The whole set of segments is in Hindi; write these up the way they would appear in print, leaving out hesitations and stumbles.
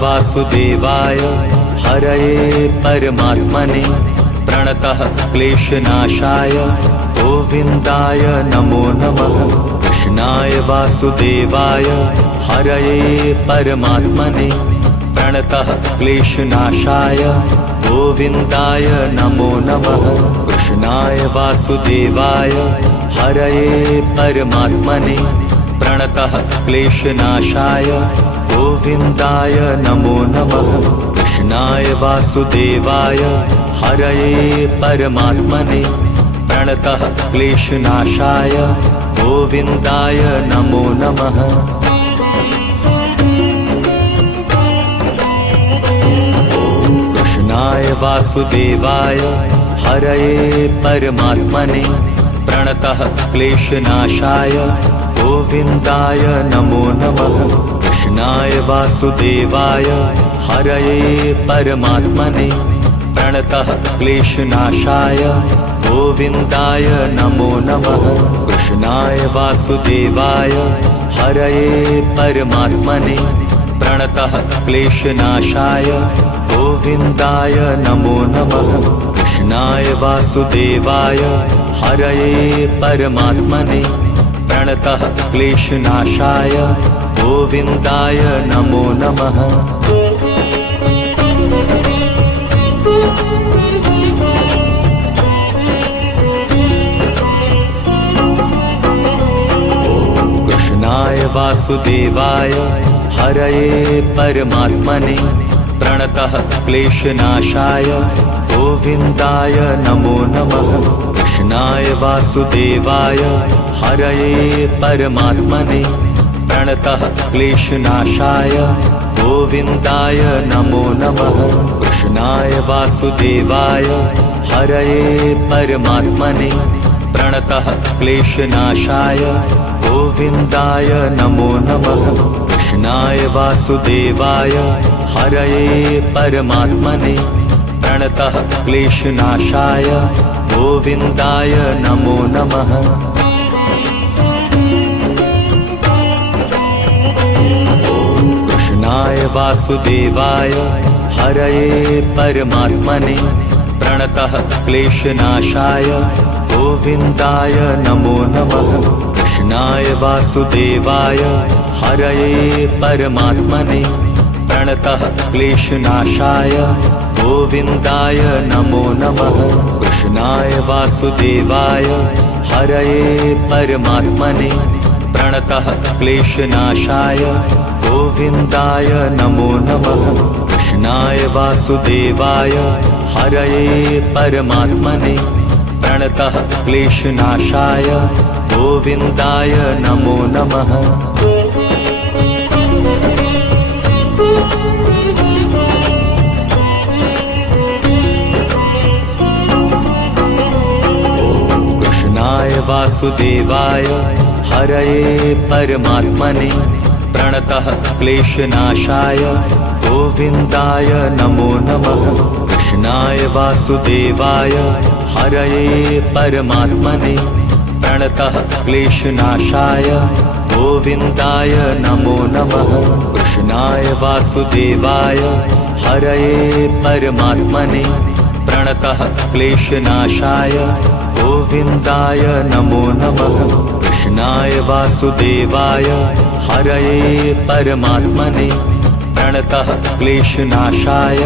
वासुदेवाय हरये परमात्मने प्रणतः क्लेशनाशाय गोविन्दाय नमो नमः। कृष्णाय वासुदेवाय हरये परमात्मने प्रणतः क्लेशनाशाय गोविन्दाय नमो नमः। कृष्णाय वासुदेवाय हरये परमात्मने प्रणतः क्लेशनाशाय गोविन्दाय नमो नमः। कृष्णाय वासुदेवाय हरये परमात्मने प्रणतः क्लेशनाशाय गोविन्दाय नमो नमः। कृष्णाय वासुदेवाय हरये परमात्मने प्रणतः क्लेशनाशाय गोविन्दाय नमो नमः। कृष्णाय वासुदेवाय हरये परमात्मने प्रणतः क्लेशनाशाय गोविन्दाय नमो नमः। कृष्णाय वासुदेवाय हरये परमात्मने प्रणतः क्लेशनाशाय गोविन्दाय नमो नमः। कृष्णाय वासुदेवाय हरये परमात्मने प्रणतः क्लेशनाशाय गोविन्दाय नमो नमः। कृष्णाय वासुदेवाय हरये परमात्मने प्रणतः क्लेशनाशाय गोविन्दाय नमो नमः। कृष्णाय वासुदेवाय हरये परमात्मने प्रणतः क्लेशनाशाय गोविन्दाय नमो नमः। कृष्णाय वासुदेवाय हरये परमात्मने प्रणतः क्लेशनाशाय गोविन्दाय नमो नमः। कृष्णाय वासुदेवाय हरये परमात्मने प्रणतः क्लेशनाशाय गोविन्दाय नमो नमः। कृष्णाय वासुदेवाय हरये परमात्मने प्रणतः क्लेशनाशाय गोविन्दाय नमो नमः। कृष्णाय वासुदेवाय हरये परमात्मने प्रणतः क्लेशनाशाय गोविन्दाय नमो नमः। कृष्णाय वासुदेवाय हरये परमात्मने प्रणतः क्लेशनाशाय गोविन्दाय नमो नमः। कृष्णाय वासुदेवाय हरये परमात्मने प्रणतः क्लेशनाशाय गोविन्दाय नमो नमः। कृष्णाय वासुदेवाय हरये परमात्मने प्रणतः क्लेशनाशाय गोविन्दाय नमो नमः। कृष्णाय वासुदेवाय हरये परमात्मने प्रणतः क्लेशनाशाय गोविन्दाय नमो नमः। कृष्णाय वासुदेवाय हरये परमात्मने प्रणतः क्लेशनाशाय गोविन्दाय नमो नमः। कृष्णाय वासुदेवाय हरये परमात्मने प्रणतः क्लेशनाशाय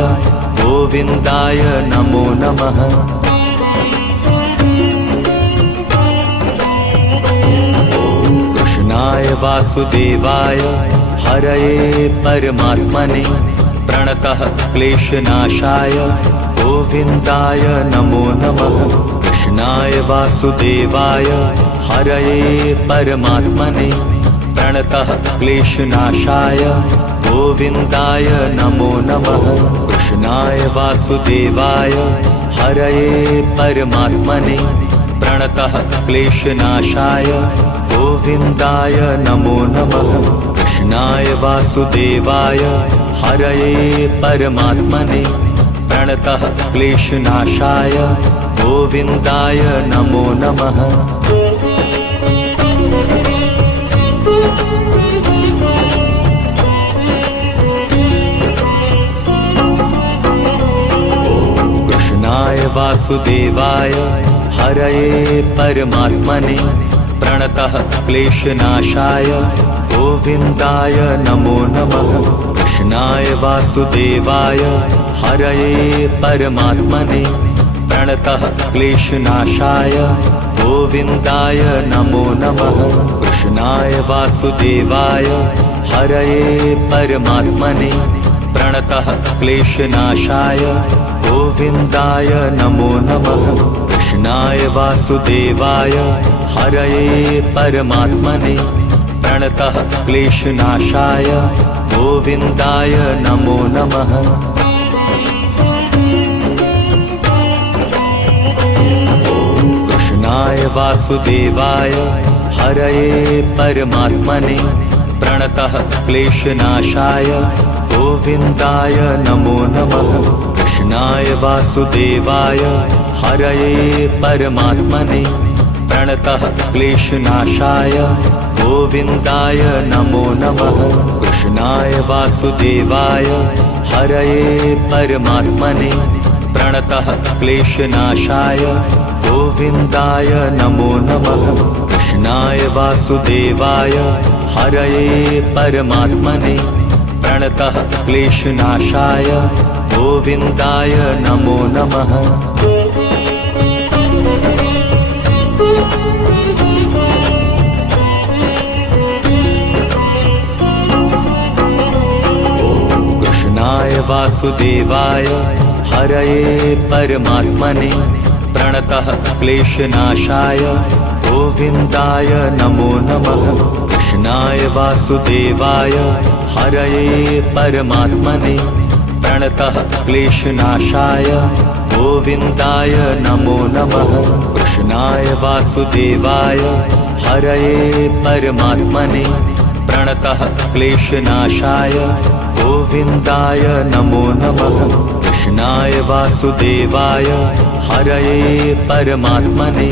गोविन्दाय नमो नमः। कृष्णाय वासुदेवाय हरये परमात्मने प्रणतः क्लेशनाशाय गोविन्दाय नमो नमः। कृष्णाय वासुदेवाय हरये परमात्मने प्रणतः क्लेशनाशाय गोविन्दाय नमो नमः। कृष्णाय वासुदेवाय हरये परमात्मने प्रणतः क्लेशनाशाय गोविन्दाय नमो नमः। कृष्णाय वासुदेवाय हरये परमात्मने प्रणतः क्लेशनाशाय गोविन्दाय नमो नमः। वासुदेवाय हरये परमात्मने प्रणतः क्लेशनाशाय गोविन्दाय नमो नमः। कृष्णाय वासुदेवाय हरये परमात्मने प्रणतः क्लेशनाशाय गोविन्दाय नमो नमः। कृष्णाय वासुदेवाय हरये परमात्मने प्रणतः क्लेशनाशाय गोविन्दाय नमो नमः। कृष्णाय वासुदेवाय हरये परमात्मने प्रणतः क्लेशनाशाय गोविन्दाय नमो नमः। कृष्णाय वासुदेवाय हरये परमात्मने प्रणतः क्लेशनाशाय गोविन्दाय नमो नमः। कृष्णाय वासुदेवाय हरये परमात्मने प्रणतः क्लेशनाशाय गोविन्दाय नमो नमः। कृष्णाय वासुदेवाय हरये परमात्मने प्रणतः क्लेशनाशाय गोविन्दाय नमो नमः। कृष्णाय वासुदेवाय हरये परमात्मने प्रणतः क्लेशनाशाय गोविन्दाय नमो नमः। कृष्णाय वासुदेवाय हरये परमात्मने प्रणतः क्लेशनाशाय गोविन्दाय नमो नमः। कृष्णाय वासुदेवाय हरये परमात्मने प्रणतः क्लेशनाशाय गोविन्दाय नमो नमः। कृष्णाय वासुदेवाय हरये परमात्मने प्रणतः क्लेशनाशाय गोविन्दाय नमो नमः। कृष्णाय वासुदेवाय हरये परमात्मने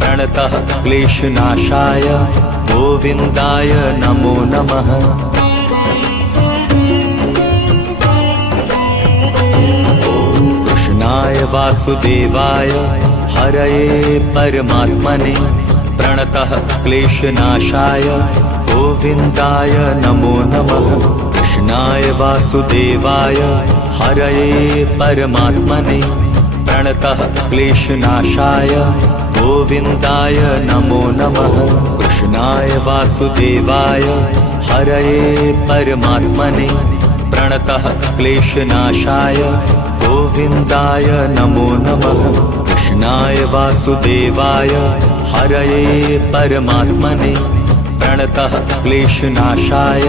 प्रणतः क्लेशनाशाय गोविन्दाय नमो नमः। कृष्णाय वासुदेवाय हरये परमात्मने प्रणतः क्लेशनाशाय गोविन्दाय नमो नमः। कृष्णाय वासुदेवाय हरये परमात्मने प्रणतः क्लेशनाशाय गोविन्दाय नमो नमः। कृष्णाय वासुदेवाय हरये परमात्मने प्रणतः क्लेशनाशाय गोविन्दाय नमो नमः। कृष्णाय वासुदेवाय हरये परमात्मने प्रणतः क्लेशनाशाय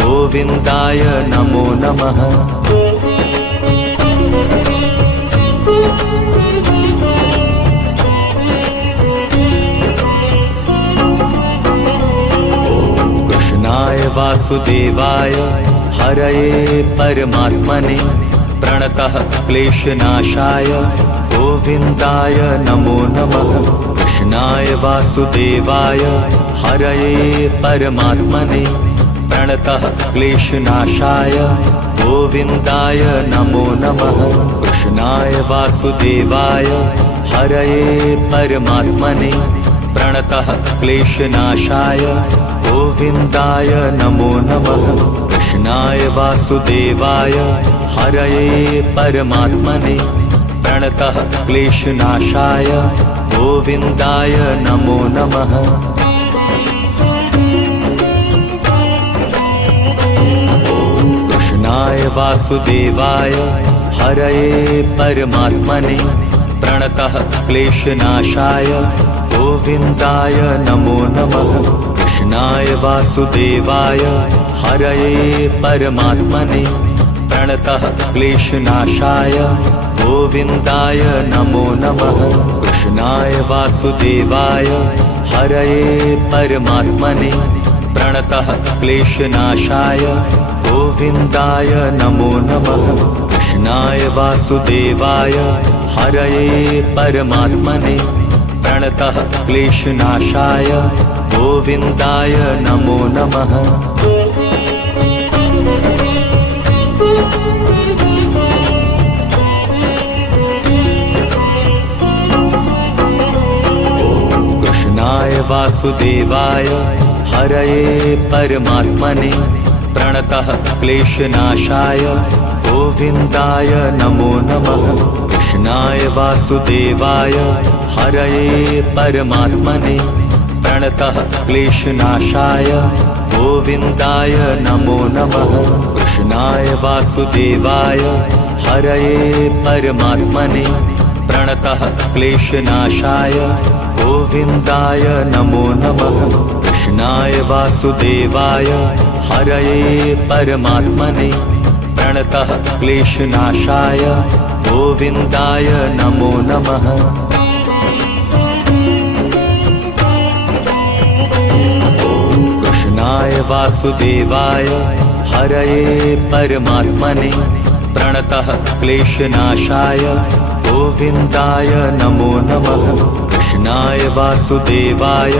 गोविन्दाय नमो नमः। कृष्णाय वासुदेवाय हरये परमात्मने प्रणतः क्लेशनाशाय गोविन्दाय नमो नमः। कृष्णाय वासुदेवाय हरये परमात्मने प्रणतः क्लेशनाशाय गोविन्दाय नमो नमः। कृष्णाय वासुदेवाय हरये परमात्मने प्रणतः क्लेशनाशाय गोविन्दाय नमो नमः। कृष्णाय वासुदेवाय हरये परमात्मने प्रणतः क्लेशनाशाय गोविन्दाय नमो नमः। कृष्णाय वासुदेवाय हरये परमात्मने प्रणतः क्लेशनाशाय गोविन्दाय नमो नमः। कृष्णाय वासुदेवाय हरये परमात्मने प्रणतः क्लेशनाशाय गोविन्दाय नमो नमः। कृष्णाय वासुदेवाय हरये परमात्मने प्रणतः क्लेशनाशाय गोविन्दाय नमो नमः। कृष्णाय वासुदेवाय हरये परमात्मने प्रणतः क्लेशनाशाय गोविन्दाय नमो नमः। वासुदेवाय हरये परमात्मने प्रणतः क्लेशनाशाय गोविन्दाय नमो नमः। कृष्णाय वासुदेवाय हरये परमात्मने प्रणतः क्लेशनाशाय गोविन्दाय नमो नमः। कृष्णाय वासुदेवाय हरये परमात्मने प्रणतः क्लेशनाशाय गोविन्दाय नमो नमः। कृष्णाय वासुदेवाय हरये परमात्मने प्रणतः क्लेशनाशाय गोविन्दाय नमो नमः। कृष्णाय वासुदेवाय हरये परमात्मने प्रणतः क्लेशनाशाय गोविन्दाय नमो नमः। कृष्णाय वासुदेवाय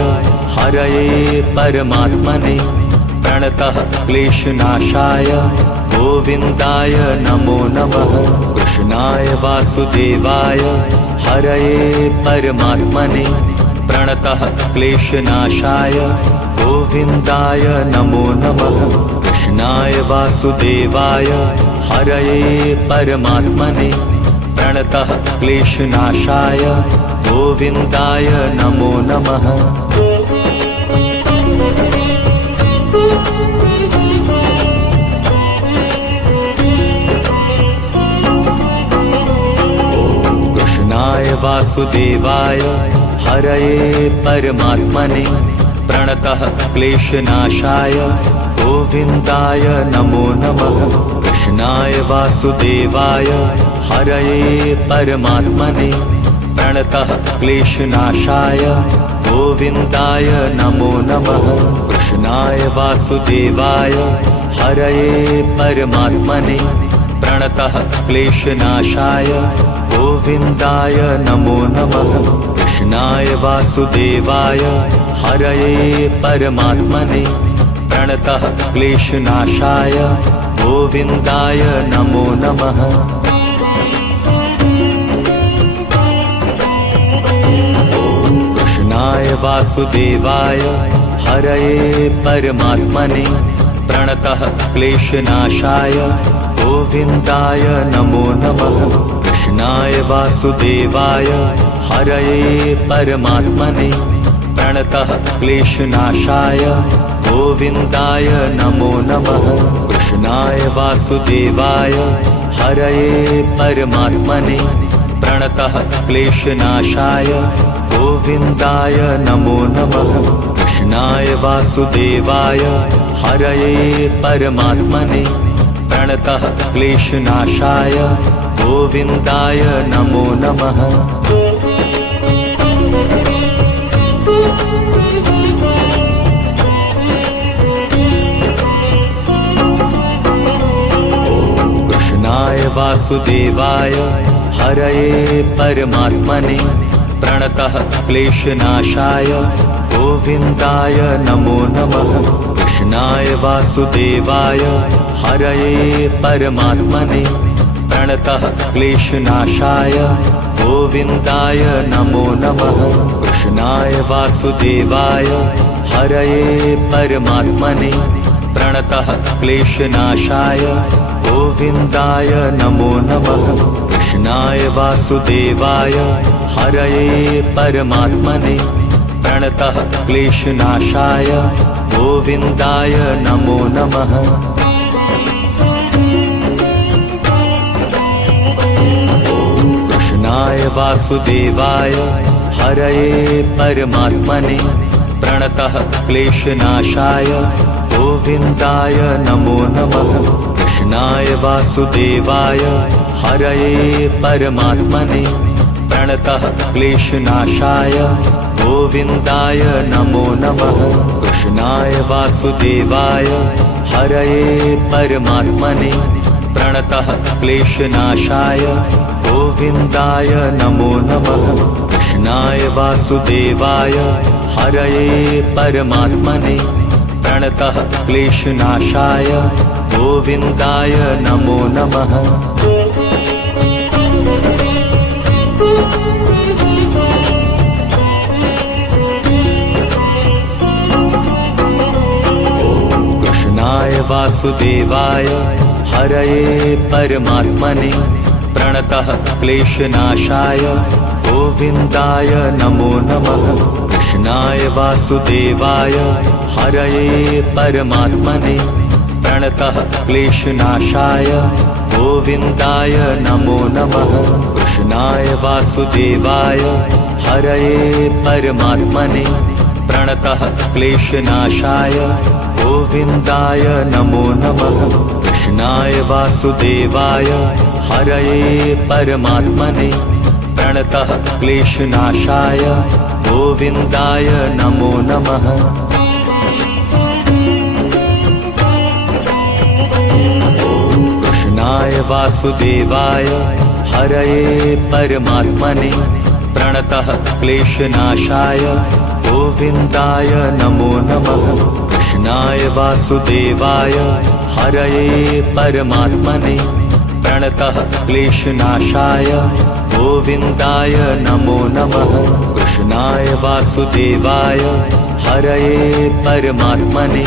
हरये परमात्मने प्रणतः क्लेशनाशाय गोविन्दाय नमो नमः। कृष्णाय वासुदेवाय हरये परमात्मने प्रणतः क्लेशनाशाय गोविन्दाय नमो नमः। कृष्णाय वासुदेवाय हरये परमात्मने प्रणतः क्लेशनाशाय गोविन्दाय नमो नमः। कृष्णाय वासुदेवाय हरये परमात्मने प्रणतः क्लेशनाशाय गोविन्दाय नमो नमः। कृष्णाय वासुदेवाय हरये परमात्मने प्रणतः क्लेशनाशाय गोविन्दाय नमो नमः। कृष्णाय वासुदेवाय हरये परमात्मने प्रणतः क्लेशनाशाय गोविन्दाय नमो नमः। कृष्णाय वासुदेवाय हरये परमात्मने प्रणतः क्लेशनाशाय गोविन्दाय नमो नमः। कृष्णाय वासुदेवाय हरये परमात्मने प्रणतः क्लेशनाशाय गोविन्दाय नमो नमः। कृष्णाय वासुदेवाय हरये परमात्मने प्रणतः क्लेशनाशाय गोविन्दाय नमो नमः। कृष्णाय वासुदेवाय हरये परमात्मने प्रणतः क्लेशनाशाय गोविन्दाय नमो नमः। कृष्णाय वासुदेवाय हरये परमात्मने प्रणतः क्लेशनाशाय गोविन्दाय नमो नमः। कृष्णाय वासुदेवाय हरये परमात्मने प्रणतः क्लेशनाशाय गोविन्दाय नमो नमः। कृष्णाय वासुदेवाय हरये परमात्मने प्रणतः क्लेशनाशाय गोविन्दाय नमो नमः। कृष्णाय वासुदेवाय हरये परमात्मने प्रणतः क्लेशनाशाय गोविन्दाय नमो नमः। कृष्णाय वासुदेवाय हरये परमात्मने प्रणतः क्लेशनाशाय गोविन्दाय नमो नमः। कृष्णाय वासुदेवाय हरये परमात्मने प्रणतः क्लेशनाशाय गोविन्दाय नमो नमः। कृष्णाय वासुदेवाय हरये परमात्मने प्रणतः क्लेशनाशाय गोविन्दाय नमो नमः। कृष्णाय वासुदेवाय हरये परमात्मने प्रणतः क्लेशनाशाय गोविन्दाय नमो नमः। कृष्णाय वासुदेवाय हरये परमात्मने प्रणतः क्लेशनाशाय गोविन्दाय नमो नमः। वासुदेवाय हरये परमात्मने प्रणतः क्लेशनाशाय गोविन्दाय नमो नमः। कृष्णाय वासुदेवाय हरये परमात्मने प्रणतः क्लेशनाशाय गोविन्दाय नमो नमः। कृष्णाय वासुदेवाय हरये परमात्मने प्रणतः क्लेशनाशाय गोविन्दाय नमो नमः। कृष्णाय वासुदेवाय हरये परमात्मने प्रणतः क्लेशनाशाय गोविन्दाय नमो नमः। कृष्णाय वासुदेवाय हरये परमात्मने प्रणतः क्लेशनाशाय गोविन्दाय नमो नमः। कृष्णाय वासुदेवाय हरये परमात्मने प्रणतः क्लेशनाशाय गोविन्दाय नमो नमः। कृष्णाय वासुदेवाय हरये परमात्मने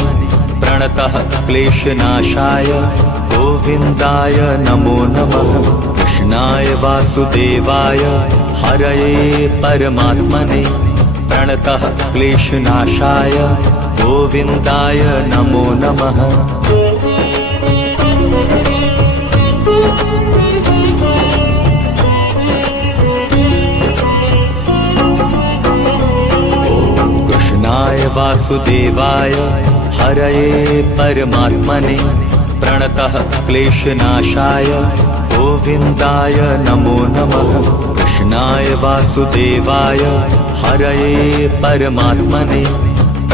प्रणतः क्लेशनाशाय गोविन्दाय नमो नमः। कृष्णाय वासुदेवाय हरये परमात्मने प्रणतः क्लेशनाशाय गोविन्दाय नमो नमः। कृष्णाय वासुदेवाय हरये परमात्मने प्रणतः क्लेशनाशाय गोविन्दाय नमो नमः। कृष्णाय वासुदेवाय हरये परमात्मने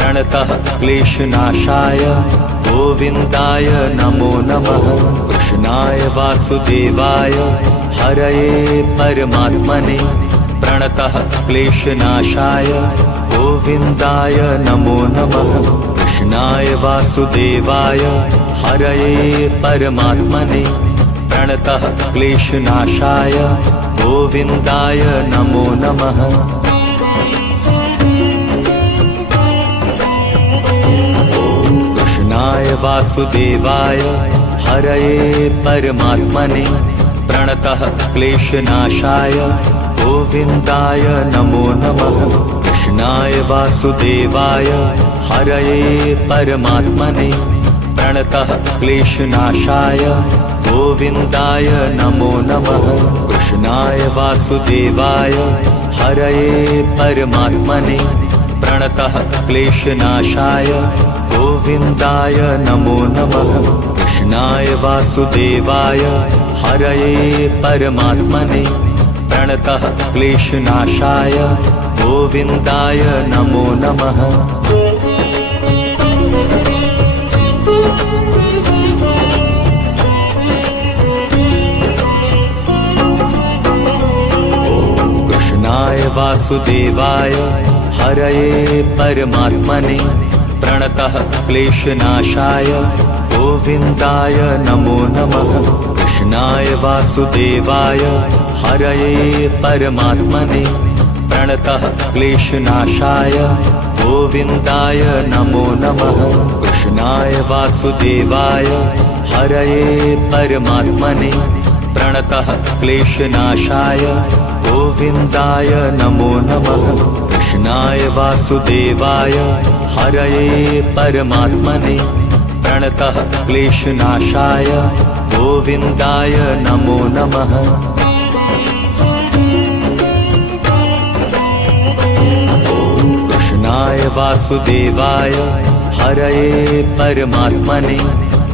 प्रणतः क्लेशनाशाय गोविन्दाय नमो नमः। कृष्णाय वासुदेवाय हरये परमात्मने प्रणतः क्लेशनाशाय गोविन्दाय नमो नमः। कृष्णाय वासुदेवाय हरये परमात्मने प्रणतः क्लेशनाशाय गोविन्दाय नमो नमः। कृष्णाय वासुदेवाय हरये परमात्मने प्रणतः क्लेशनाशाय गोविन्दाय नमो नमः। कृष्णाय वासुदेवाय हरये परमात्मने प्रणतः क्लेशनाशाय गोविन्दाय नमो नमः। कृष्णाय वासुदेवाय हरये परमात्मने प्रणतः क्लेशनाशाय गोविन्दाय नमो नमः। कृष्णाय वासुदेवाय हरये परमात्मने प्रणतः क्लेशनाशाय गोविन्दाय नमो नमः। कृष्णाय वासुदेवाय हरये परमात्मने प्रणतः क्लेशनाशाय गोविन्दाय नमो नमः। कृष्णाय वासुदेवाय हरये परमात्मने प्रणतः क्लेशनाशाय गोविन्दाय नमो नमः। कृष्णाय वासुदेवाय हरये परमात्मने प्रणतः क्लेशनाशाय गोविन्दाय नमो नमः। कृष्णाय वासुदेवाय हरये परमात्मने प्रणतः क्लेशनाशाय गोविन्दाय नमो नमः। कृष्णाय वासुदेवाय हरये परमात्मने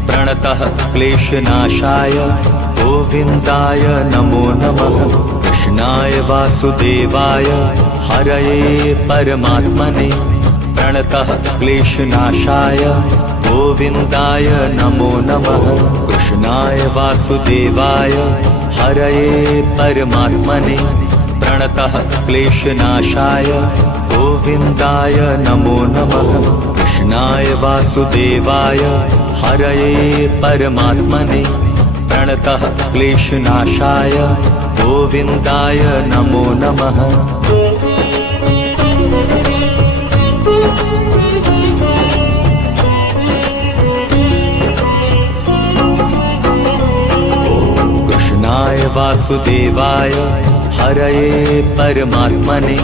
प्रणतः क्लेशनाशाय गोविन्दाय नमो नमः। कृष्णाय वासुदेवाय हरये परमात्मने प्रणतः क्लेशनाशाय गोविन्दाय नमो नमः। कृष्णाय वासुदेवाय हरये परमात्मने प्रणतः क्लेशनाशाय गोविन्दाय नमो नमः। कृष्णाय वासुदेवाय हरये परमात्मने प्रणतः क्लेशनाशाय गोविन्दाय नमो नमः। कृष्णाय वासुदेवाय हरये परमात्मने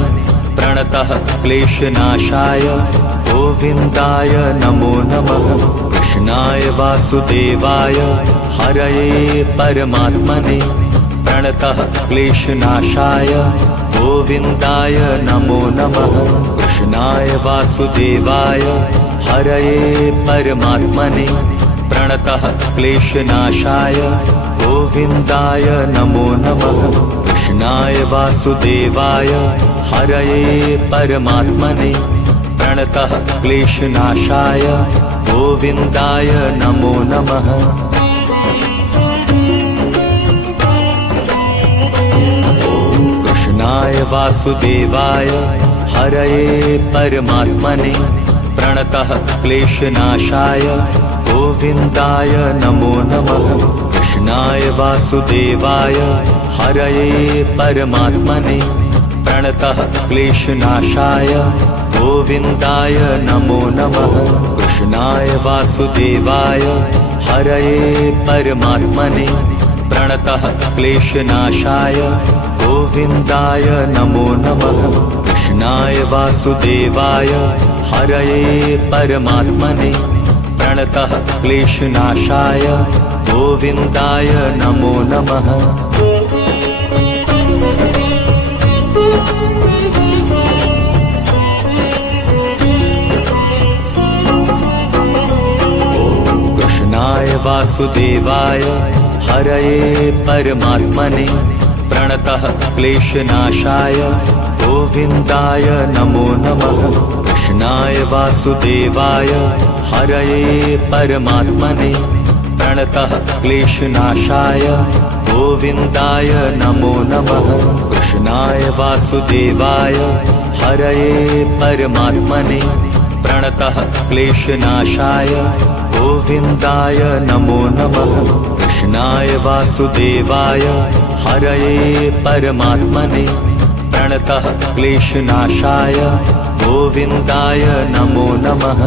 प्रणतः क्लेशनाशाय गोविन्दाय नमो नमः। कृष्णाय वासुदेवाय हरये परमात्मने प्रणतः क्लेशनाशाय गोविन्दाय नमो नमः। कृष्णाय वासुदेवाय हरये परमात्मने प्रणतः क्लेशनाशाय गोविन्दाय नमो नमः। कृष्णाय वासुदेवाय हरये परमात्मने प्रणतः क्लेशनाशाय गोविन्दाय नमो नमः। कृष्णाय वासुदेवाय हरये परमात्मने प्रणतः क्लेशनाशाय गोविन्दाय नमो नमः। कृष्णाय वासुदेवाय हरये परमात्मने प्रणतः क्लेशनाशाय गोविन्दाय नमो नमः। कृष्णाय वासुदेवाय हरये परमात्मने प्रणतः क्लेशनाशाय गोविन्दाय नमो नमः। कृष्णाय वासुदेवाय हरये परमात्मने प्रणतः क्लेशनाशाय गोविन्दाय नमो नमः। कृष्णाय वासुदेवाय हरये परमात्मने प्रणतः क्लेशनाशाय गोविन्दाय नमो नमः। कृष्णाय वासुदेवाय हरये परमात्मने प्रणतः क्लेशनाशाय गोविन्दाय नमो नमः। कृष्णाय वासुदेवाय हरये परमात्मने प्रणतः क्लेशनाशाय गोविन्दाय नमो नमः। कृष्णाय वासुदेवाय हरये परमात्मने प्रणतः क्लेशनाशाय गोविन्दाय नमो नमः।